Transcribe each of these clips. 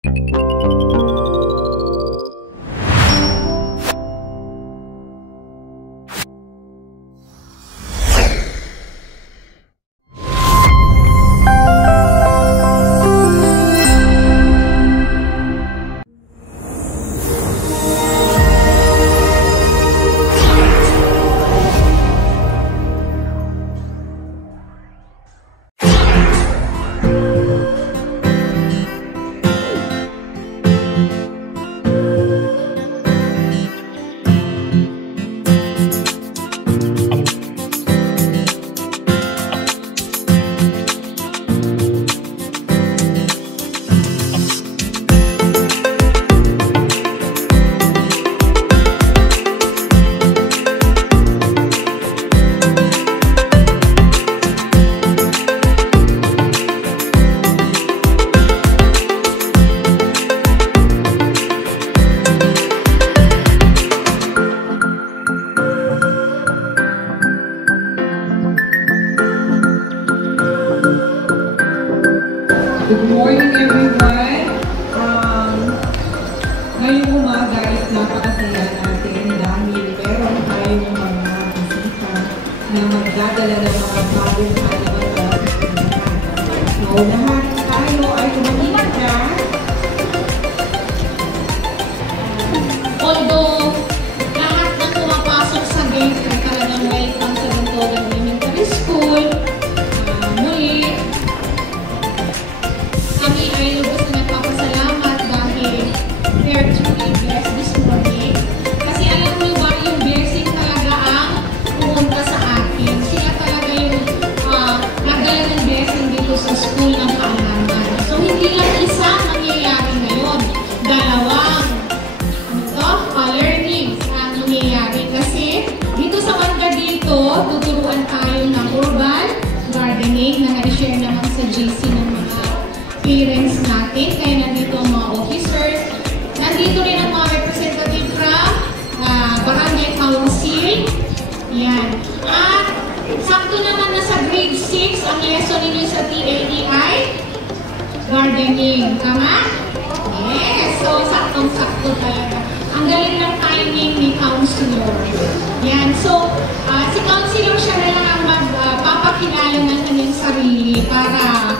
Good morning, everyone. Ngayong umaga is napakasaya natin dahil meron tayong mga bisita na magdadala ng mga bagong halaman. So, lahat tayo ay tumingin na. Although, lahat na pumapasok sa gate ay talagang welcome sa Gantogan Elementary School. Muli, kami ay lubos na nagpapasalamat dahil we are truly blessed this morning. Kasi alam niyo ba, yung blessing talaga ang pumunta sa atin. Sila talaga yung nagdala ng blessing dito sa school ng kaalaman. So, hindi lang isa nangyayari ngayon. Dalawang learnings ang nangyayari. Kasi dito sa Wanda dito, tuturuan tayo ng urban gardening na na-share naman sa GC ng mga parents natin. Kaya nandito ang mga officers. Nandito rin ang mga representative from Barangay Council. Yan. At sakto naman na sa grade 6 ang lesson ninyo sa TAEI gardening. Tama? Yes. So, saktong-sakto talaga. Ang galing ng timing ni Counselor. Yan. So, si Counselor siya na lang ang magpapakilala ng kanyang sarili para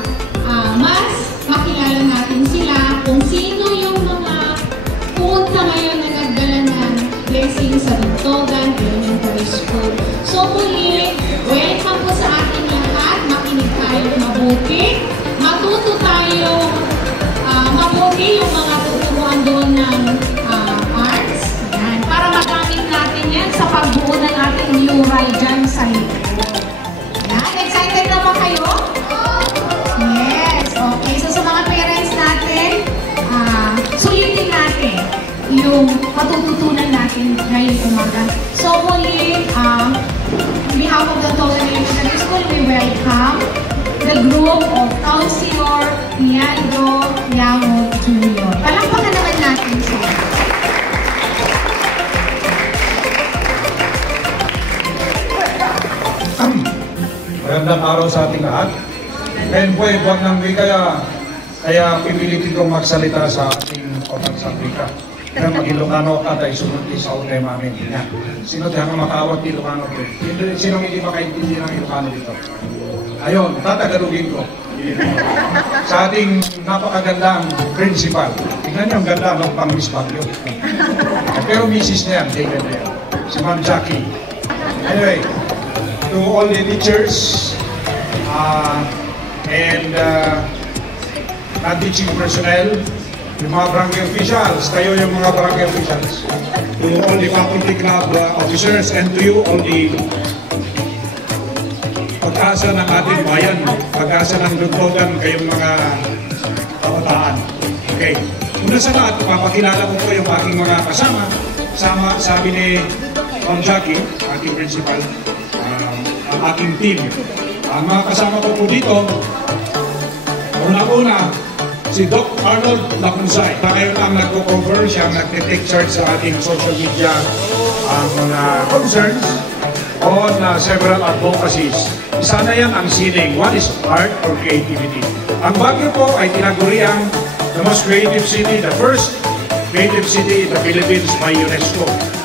mas makilala natin sila kung sino yung mga pumunta ngayon na nagdala ng blessing sa Gantogan Elementary School. So, muli, welcome po sa ating lahat. Makinig tayo mabuti. Matuto tayo mabuti yung mga tuturuan doon ng arts. Yan. Para magamit natin yan sa pagbuo ng ating mural dyan sa likod. Yan. Excited na ba kayo? Yes. Okay. So sa mga parents natin, sulitin natin yung matututunan natin ngayong umaga. So muli, on behalf of the Gantogan Elementary School, we welcome the group of Counselor Leandro Yamot Jr. Palakpakan naman natin sila. Magandang araw sa ating lahat. Ngayon po ay buwan ng wika, kaya pipilitin kong magsalita sa ating pagsasabi wika. Kaya mag-Ilocano at ay sumunod sa unay mamin. Sino tayo makawag di Ilocano po? Sino hindi makaintindi ng Ilocano dito? Ayun, tatagalugin ko. Sa ating napakagandang principal. Tingnan niyo ang ganda ng pang-Miss Bagyo. Pero misis na yan, tingnan niyo yan. Si Ma'am Jackie. Anyway, to all the teachers and non-teaching personnel, yung mga barangay officials, kayo yung mga barangay officials, to all the faculty club officers, and to you all the pag-asa ng ating bayan, pag-asa ng Gantogan, kayong mga kabataan. Okay. Una sa lahat, papakilala ko po yung aking mga kasama. Sabi ni Ma'am Jackie, aking principal, ang aking team. Ang mga kasama ko po dito, una-una, si Doc Arnold Lacunsay. Ngayon ang nagko-cover, siya ang nag-take charge sa ating social media, ang mga concerns on several advocacies. Isa na yan ang sining. What is art or creativity? Ang Baguio po ay tinaguriang the most creative city, the first creative city in the Philippines by UNESCO.